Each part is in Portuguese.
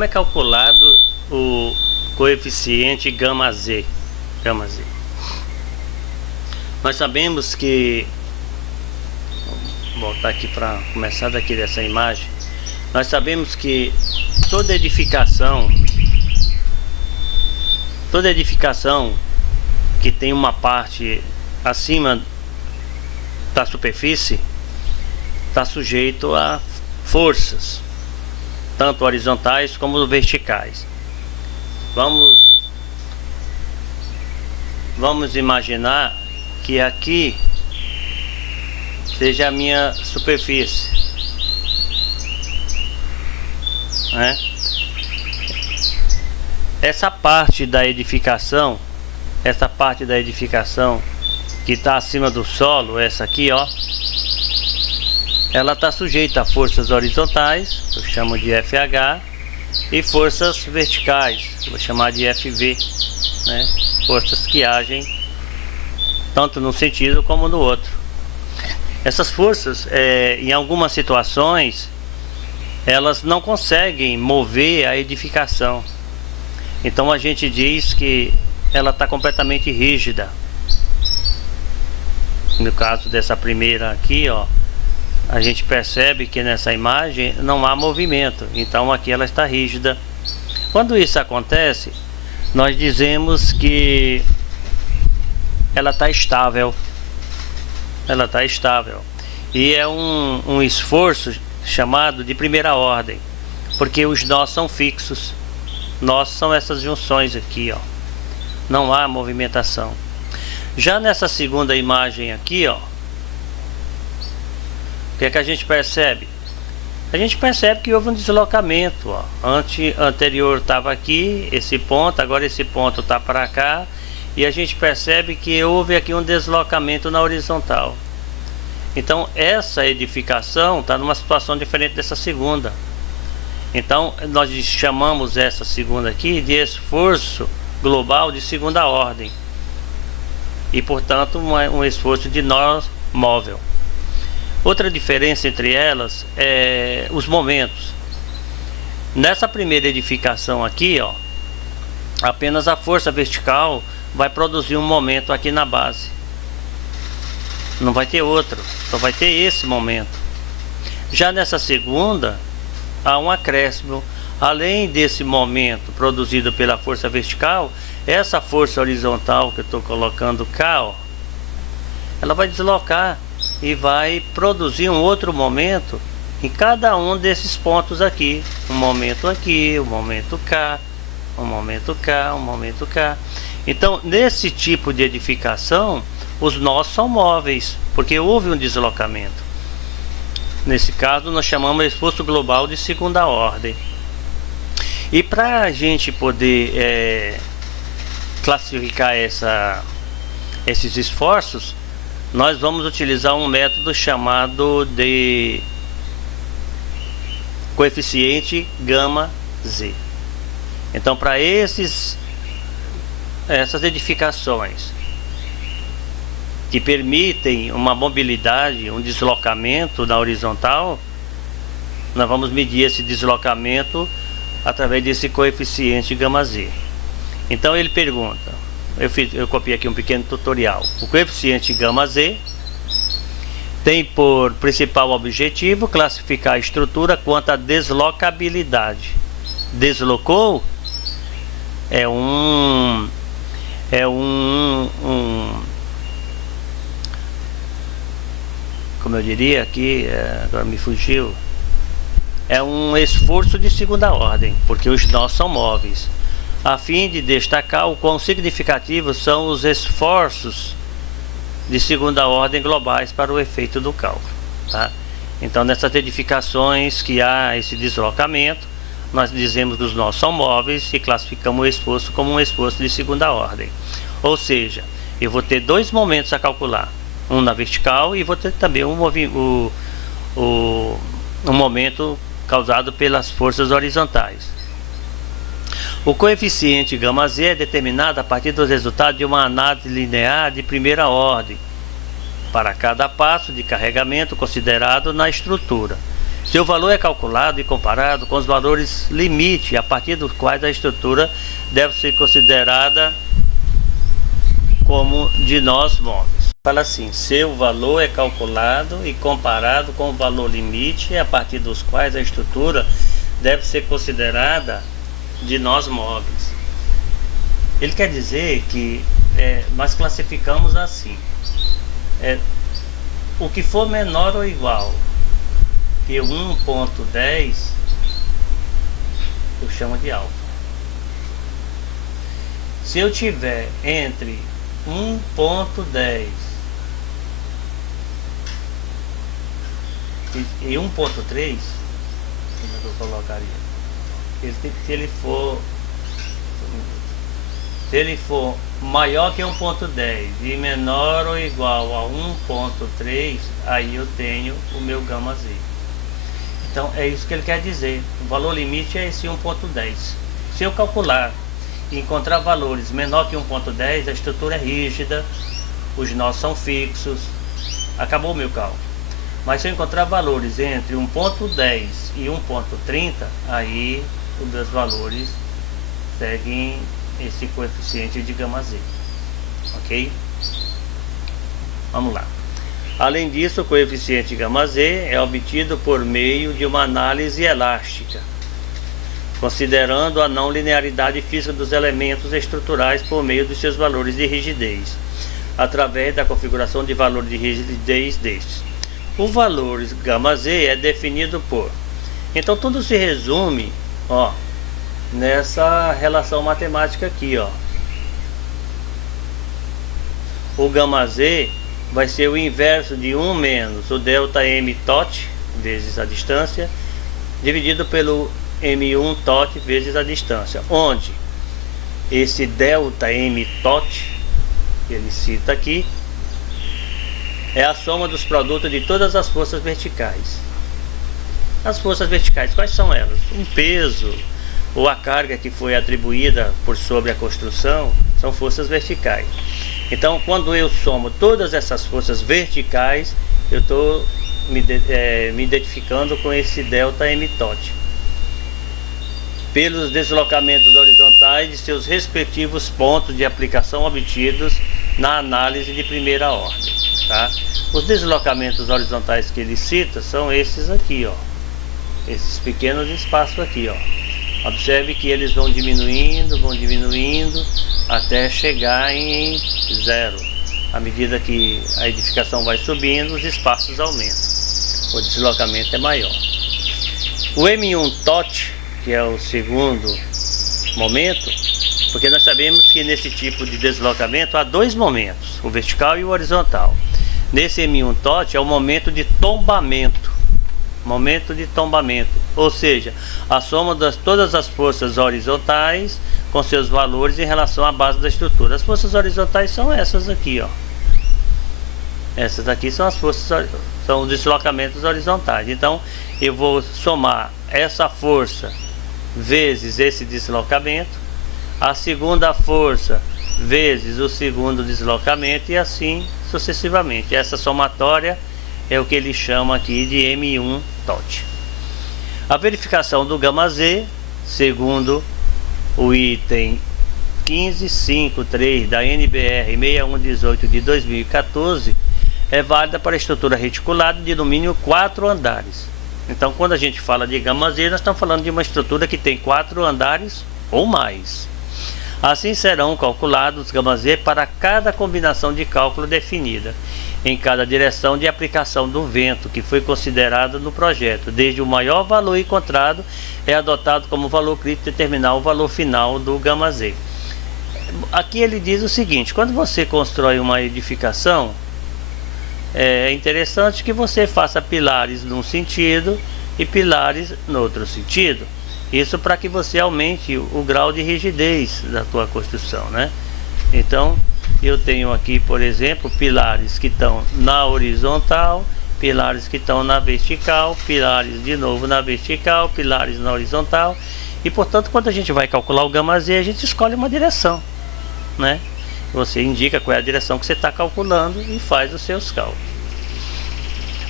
como é calculado o coeficiente gama Z? Nós sabemos que, vou voltar aqui para começar daqui dessa imagem. Nós sabemos que toda edificação que tem uma parte acima da superfície está sujeito a forças, tanto horizontais como verticais. Vamos imaginar que aqui seja a minha superfície, né? Essa parte da edificação que está acima do solo, essa aqui, ó, ela está sujeita a forças horizontais, eu chamo de FH, e forças verticais, eu vou chamar de FV, né? Forças que agem tanto num sentido como no outro. Essas forças, em algumas situações, elas não conseguem mover a edificação. Então a gente diz que ela está completamente rígida. No caso dessa primeira aqui, ó, a gente percebe que nessa imagem não há movimento. Então aqui ela está rígida. Quando isso acontece, nós dizemos que ela está estável. E é um esforço chamado de primeira ordem, porque os nós são fixos. Nós são essas junções aqui, ó. Não há movimentação. Já nessa segunda imagem aqui, ó, o que é que a gente percebe? A gente percebe que houve um deslocamento, ó. Anterior estava aqui, esse ponto, agora esse ponto está para cá. E a gente percebe que houve aqui um deslocamento na horizontal. Então essa edificação está numa situação diferente dessa segunda. Então nós chamamos essa segunda aqui de esforço global de segunda ordem. E portanto um esforço de nó móvel. Outra diferença entre elas é os momentos. Nessa primeira edificação aqui, ó, apenas a força vertical vai produzir um momento aqui na base. Não vai ter outro, só vai ter esse momento. Já nessa segunda, há um acréscimo. Além desse momento produzido pela força vertical, essa força horizontal que eu estou colocando cá, ó, ela vai deslocar e vai produzir um outro momento em cada um desses pontos aqui. Um momento aqui, um momento cá, um momento cá, um momento cá. Então, nesse tipo de edificação, os nós são móveis, porque houve um deslocamento. Nesse caso, nós chamamos de esforço global de segunda ordem. E para a gente poder classificar esses esforços, nós vamos utilizar um método chamado de coeficiente gama Z. Então, para essas edificações que permitem uma mobilidade, um deslocamento na horizontal, nós vamos medir esse deslocamento através desse coeficiente gama Z. Então ele pergunta, eu copiei aqui um pequeno tutorial. O coeficiente gama Z tem por principal objetivo classificar a estrutura quanto à deslocabilidade. Deslocou é como eu diria aqui, agora me fugiu, é um esforço de segunda ordem, porque os nós são móveis, a fim de destacar o quão significativos são os esforços de segunda ordem globais para o efeito do cálculo, tá? Então, nessas edificações que há esse deslocamento, nós dizemos que os nós são móveis e classificamos o esforço como um esforço de segunda ordem. Ou seja, eu vou ter dois momentos a calcular, um na vertical e vou ter também um momento causado pelas forças horizontais. O coeficiente gama Z é determinado a partir dos resultados de uma análise linear de primeira ordem para cada passo de carregamento considerado na estrutura, Seu valor é calculado e comparado com os valores limite, a partir dos quais a estrutura deve ser considerada como de nós móveis. Fala assim: seu valor é calculado e comparado com o valor limite, a partir dos quais a estrutura deve ser considerada de nós móveis. Ele quer dizer que nós classificamos assim: o que for menor ou igual que 1.10 eu chamo de alfa. Se eu tiver entre 1.10 e 1.3, como é que eu colocaria? Se ele for maior que 1.10 e menor ou igual a 1.3, aí eu tenho o meu gama Z. Então é isso que ele quer dizer. O valor limite é esse 1.10. Se eu calcular e encontrar valores menor que 1.10, a estrutura é rígida, os nós são fixos, acabou o meu cálculo. Mas se eu encontrar valores entre 1.10 e 1.30, aí os meus valores seguem esse coeficiente de gama Z, ok? Vamos lá. Além disso, o coeficiente gama Z é obtido por meio de uma análise elástica, considerando a não linearidade física dos elementos estruturais por meio dos seus valores de rigidez, através da configuração de valores de rigidez destes. O valor gama Z é definido por... Então tudo se resume, ó, nessa relação matemática aqui, ó. O gama Z vai ser o inverso de 1 menos o delta M tot vezes a distância, dividido pelo M1 tot vezes a distância, onde esse delta M tot, que ele cita aqui, é a soma dos produtos de todas as forças verticais. As forças verticais, quais são elas? Um peso ou a carga que foi atribuída por sobre a construção são forças verticais. Então, quando eu somo todas essas forças verticais, eu estou me identificando com esse delta M tot, pelos deslocamentos horizontais de seus respectivos pontos de aplicação obtidos na análise de primeira ordem, tá? Os deslocamentos horizontais que ele cita são esses aqui, ó, esses pequenos espaços aqui, ó. Observe que eles vão diminuindo até chegar em zero. À medida que a edificação vai subindo, os espaços aumentam, o deslocamento é maior. O M1 tot, que é o segundo momento, porque nós sabemos que nesse tipo de deslocamento há dois momentos, o vertical e o horizontal. Nesse M1 tot é o momento de tombamento, ou seja, a soma de todas as forças horizontais com seus valores em relação à base da estrutura. As forças horizontais são essas aqui, ó. Essas aqui são as forças, são os deslocamentos horizontais. Então eu vou somar essa força vezes esse deslocamento, a segunda força vezes o segundo deslocamento, e assim sucessivamente. Essa somatória é o que ele chama aqui de M1 tot. A verificação do gama Z, segundo o item 15.5.3 da NBR 6118 de 2014, é válida para estrutura reticulada de no mínimo 4 andares. Então, quando a gente fala de gama Z, nós estamos falando de uma estrutura que tem 4 andares ou mais. Assim serão calculados gama Z para cada combinação de cálculo definida em cada direção de aplicação do vento que foi considerado no projeto, desde o maior valor encontrado é adotado como valor crítico determinar o valor final do gama Z. Aqui ele diz o seguinte: quando você constrói uma edificação, é interessante que você faça pilares num sentido e pilares no outro sentido. Isso para que você aumente o grau de rigidez da tua construção, né? Então, eu tenho aqui, por exemplo, pilares que estão na horizontal, pilares que estão na vertical, pilares de novo na vertical, pilares na horizontal. E, portanto, quando a gente vai calcular o gama Z, a gente escolhe uma direção, né? Você indica qual é a direção que você está calculando e faz os seus cálculos.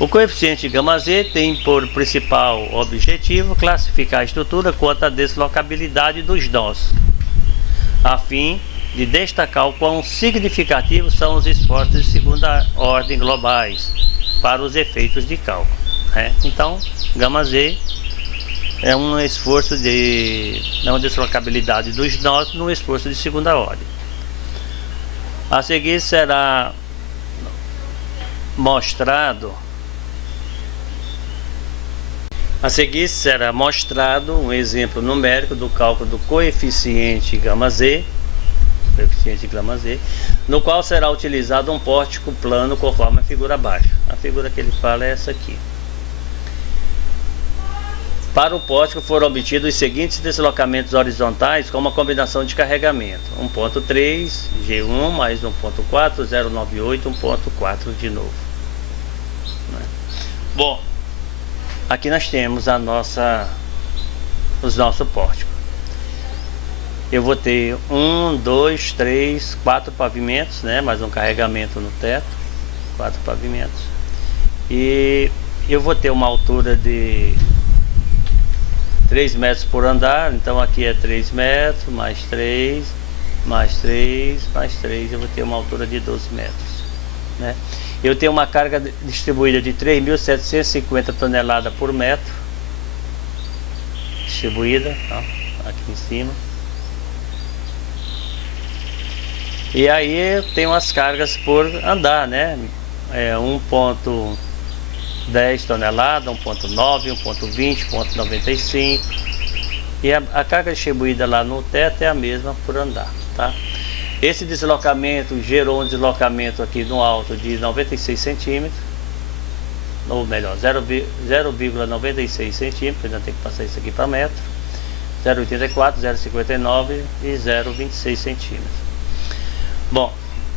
O coeficiente γz tem por principal objetivo classificar a estrutura quanto à deslocabilidade dos nós, a fim de destacar o quão significativos são os esforços de segunda ordem globais para os efeitos de cálculo. Então, γz é um esforço de não deslocabilidade dos nós num esforço de segunda ordem. A seguir será mostrado um exemplo numérico do cálculo do coeficiente γz, no qual será utilizado um pórtico plano conforme a figura abaixo. A figura que ele fala é essa aqui. Para o pórtico foram obtidos os seguintes deslocamentos horizontais com uma combinação de carregamento: 1.3 G1 mais 1.4 098 1.4 de novo. Bom, aqui nós temos os nossos pórticos. Eu vou ter 1, 2, 3, 4 pavimentos, mais um carregamento no teto, 4 pavimentos. E eu vou ter uma altura de 3 metros por andar, então aqui é 3 metros, mais 3, mais 3, mais 3, eu vou ter uma altura de 12 metros. Eu tenho uma carga distribuída de 3.750 toneladas por metro, distribuída, aqui em cima. E aí eu tenho as cargas por andar, 1.10 toneladas, 1.9, 1.20, 1.95. E a carga distribuída lá no teto é a mesma por andar, tá? Esse deslocamento gerou um deslocamento aqui no alto de 96 centímetros, ou melhor, 0,96 centímetros, ainda tem que passar isso aqui para metro, 0,84, 0,59 e 0,26 centímetros. Bom,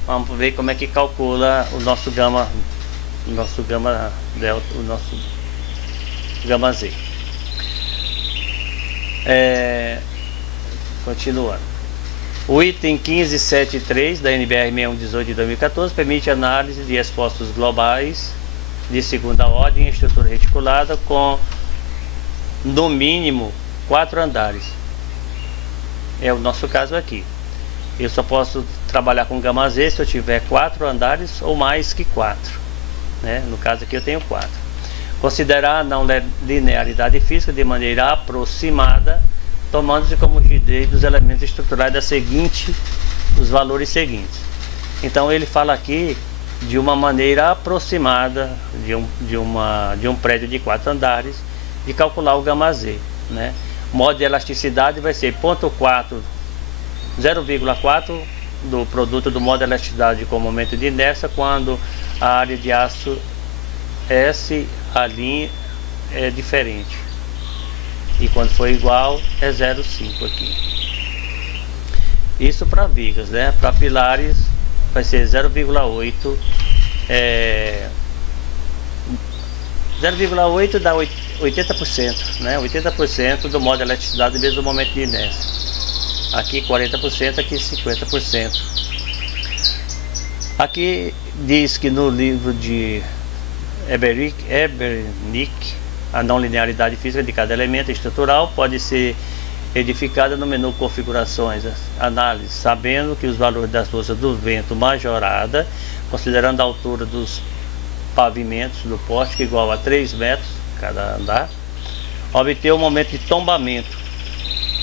vamos ver como é que calcula o nosso gama delta, o nosso γz. Continuando. O item 1573 da NBR 6118 de 2014 permite análise de esforços globais de segunda ordem em estrutura reticulada com no mínimo 4 andares. É o nosso caso aqui. Eu só posso trabalhar com γz se eu tiver 4 andares ou mais que 4. No caso aqui eu tenho 4. Considerar a não linearidade física de maneira aproximada, tomando-se como direito dos elementos estruturais dos valores seguintes. Então ele fala aqui de uma maneira aproximada de um prédio de 4 andares, de calcular o γz. O modo de elasticidade vai ser 0,4 do produto do modo de elasticidade com momento de inércia quando a área de aço S ali é diferente, e quando for igual é 0,5 aqui. Isso para vigas, para pilares vai ser 0,8. 0,8 dá 80%, 80% do modo de elasticidade mesmo do momento de inércia. Aqui 40%, aqui 50%. Aqui diz que no livro de Ebernick, a não linearidade física de cada elemento estrutural pode ser edificada no menu configurações, análise, sabendo que os valores das forças do vento majorada, considerando a altura dos pavimentos do pórtico igual a 3 metros cada andar, obter o momento de tombamento.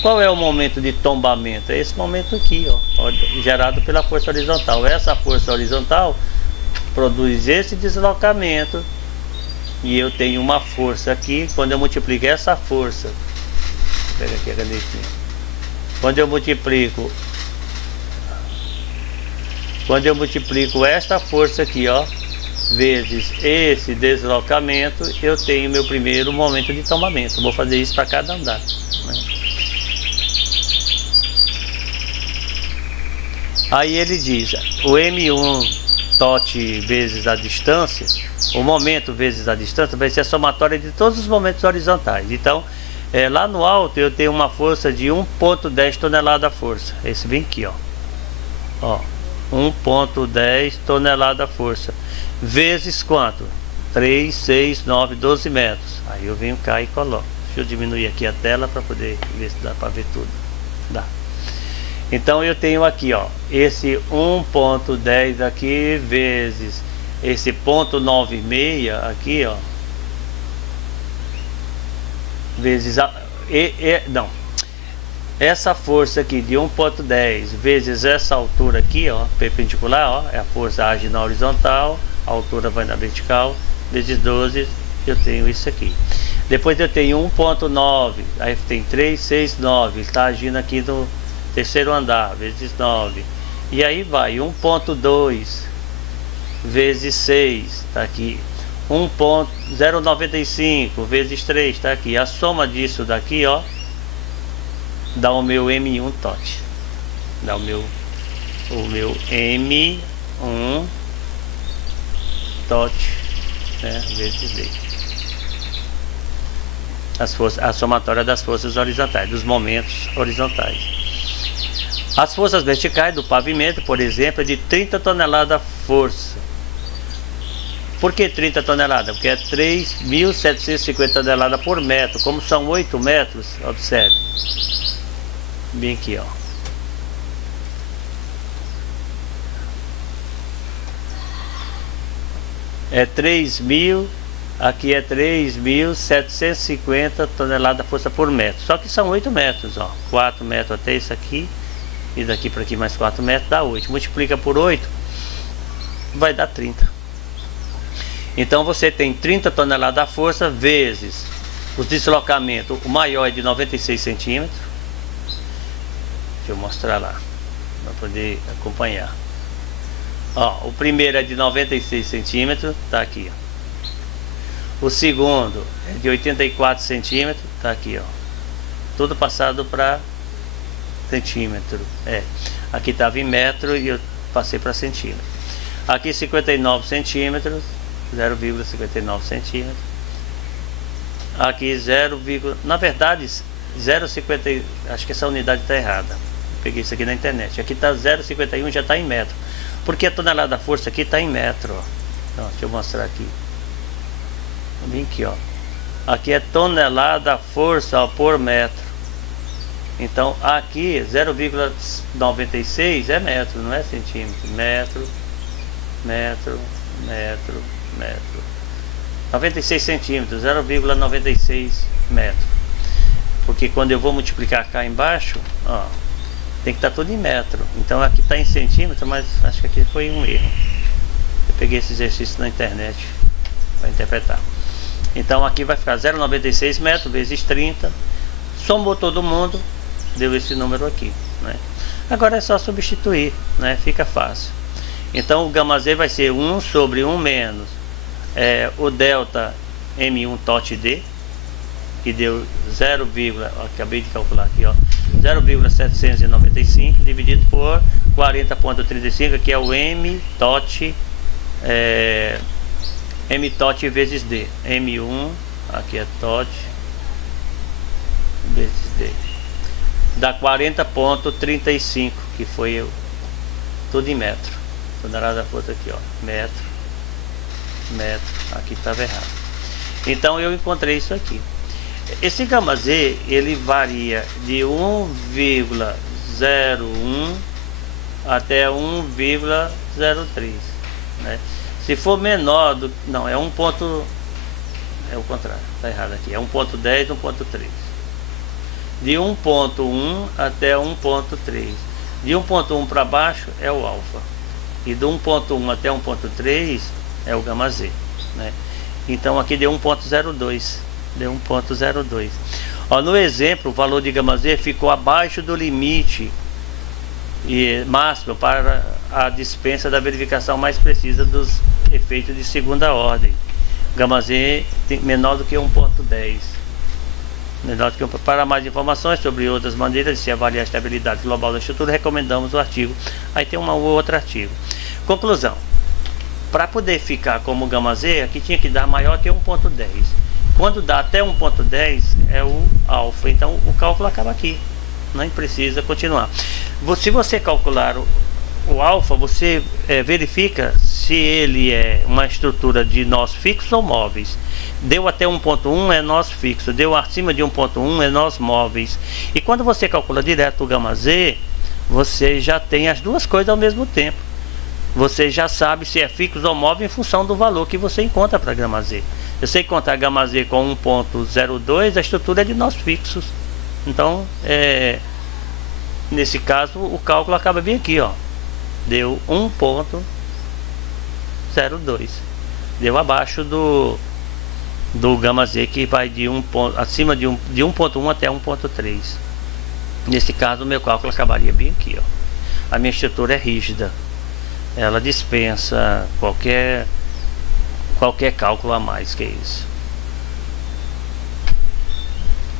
Qual é o momento de tombamento? É esse momento aqui, gerado pela força horizontal. Essa força horizontal produz esse deslocamento e eu tenho uma força aqui. Quando eu multiplico essa força, pega aqui a canetinha. Quando eu multiplico esta força aqui, vezes esse deslocamento, eu tenho meu primeiro momento de tombamento. Vou fazer isso para cada andar. Aí ele diz, o M1 tot vezes a distância, o momento vezes a distância vai ser a somatória de todos os momentos horizontais. Então, lá no alto eu tenho uma força de 1.10 tonelada força. Esse vem aqui, 1.10 tonelada força. Vezes quanto? 3, 6, 9, 12 metros. Aí eu venho cá e coloco. Deixa eu diminuir aqui a tela para poder ver se dá para ver tudo. Dá. Então eu tenho aqui, ó, esse 1.10 aqui vezes esse ponto 96 aqui, ó, vezes não, essa força aqui de 1.10 vezes essa altura aqui, ó, perpendicular, ó, é a força age na horizontal, a altura vai na vertical, vezes 12, eu tenho isso aqui. Depois eu tenho 1.9, aí tem 3, 6, 9, ele está agindo aqui no terceiro andar, vezes 9. E aí vai 1.2 vezes 6, está aqui. 1.095 vezes 3, está aqui. A soma disso daqui, ó, dá o meu M1 TOT. Dá o meu M1 TOT, né, vezes D. A somatória das forças horizontais, dos momentos horizontais. As forças verticais do pavimento, por exemplo, é de 30 toneladas força. Por que 30 toneladas? Porque é 3.750 toneladas por metro. Como são 8 metros, observe. Bem aqui, ó. É 3.000, aqui é 3.750 toneladas força por metro. Só que são 8 metros, ó. 4 metros até isso aqui. E daqui para aqui mais 4 metros dá 8. Multiplica por 8, vai dar 30. Então você tem 30 toneladas da força vezes os deslocamentos. O maior é de 96 centímetros. Deixa eu mostrar lá para poder acompanhar. Ó, o primeiro é de 96 centímetros, tá aqui, ó. O segundo é de 84 centímetros, tá aqui, ó. Tudo passado para centímetro. Aqui estava em metro e eu passei para centímetro. Aqui 59 centímetros, 0,59 centímetros. Aqui 0, na verdade 0,50, acho que essa unidade está errada. Peguei isso aqui na internet. Aqui está 0,51, já está em metro. Porque a tonelada da força aqui está em metro, ó. Então, deixa eu mostrar aqui. Vem aqui, ó. Aqui é tonelada força, ó, por metro. Então aqui 0,96 é metro, não é centímetro. Metro, metro, metro, metro. 96 centímetros, 0,96 metro. Porque quando eu vou multiplicar cá embaixo, ó, tem que estar tudo em metro. Então aqui está em centímetro, mas acho que aqui foi um erro. Eu peguei esse exercício na internet para interpretar. Então aqui vai ficar 0,96 metros vezes 30. Somou todo mundo, deu esse número aqui, né? Agora é só substituir, né? Fica fácil. Então o gama Z vai ser 1 sobre 1 menos o delta M1 TOT D, que deu 0, acabei de calcular aqui, ó, 0,795 dividido por 40,35, que é o M TOT, M TOT vezes D. M1, aqui é TOT vezes D, dá 40,35, que foi tudo em metro. Tonelada força aqui, ó, metro, metro, aqui estava errado. Então eu encontrei isso aqui. Esse gama Z, ele varia de 1,01 até 1,03, né? Se for menor do, não, é 1 ponto, é o contrário, tá errado aqui, é 1,10, 1,3. De 1,1 até 1,3. De 1,1 para baixo é o alfa. E do 1,1 até 1,3 é o gama Z, né? Então aqui deu 1,02. Deu 1,02. Ó, no exemplo, o valor de gama Z ficou abaixo do limite máximo para a dispensa da verificação mais precisa dos efeitos de segunda ordem. Gama Z menor do que 1,10. Menor do que para mais informações sobre outras maneiras de se avaliar a estabilidade global da estrutura, recomendamos o artigo. Aí tem um outro artigo. Conclusão: para poder ficar como gama Z, aqui tinha que dar maior que 1,10. Quando dá até 1,10 é o alfa. Então o cálculo acaba aqui, não precisa continuar. Se você calcular o alfa, você verifica se ele é uma estrutura de nós fixos ou móveis. Deu até 1.1 é nós fixo, deu acima de 1.1 é nós móveis. E quando você calcula direto o gama Z, você já tem as duas coisas ao mesmo tempo. Você já sabe se é fixo ou móvel em função do valor que você encontra para gama Z. Eu sei contar gama Z com 1.02, a estrutura é de nós fixos. Então, nesse caso, o cálculo acaba bem aqui, ó. Deu 1.02. Deu abaixo do gama Z, que vai de acima de 1.1 até 1.3. Nesse caso, o meu cálculo acabaria bem aqui, ó. A minha estrutura é rígida. Ela dispensa qualquer cálculo a mais que isso.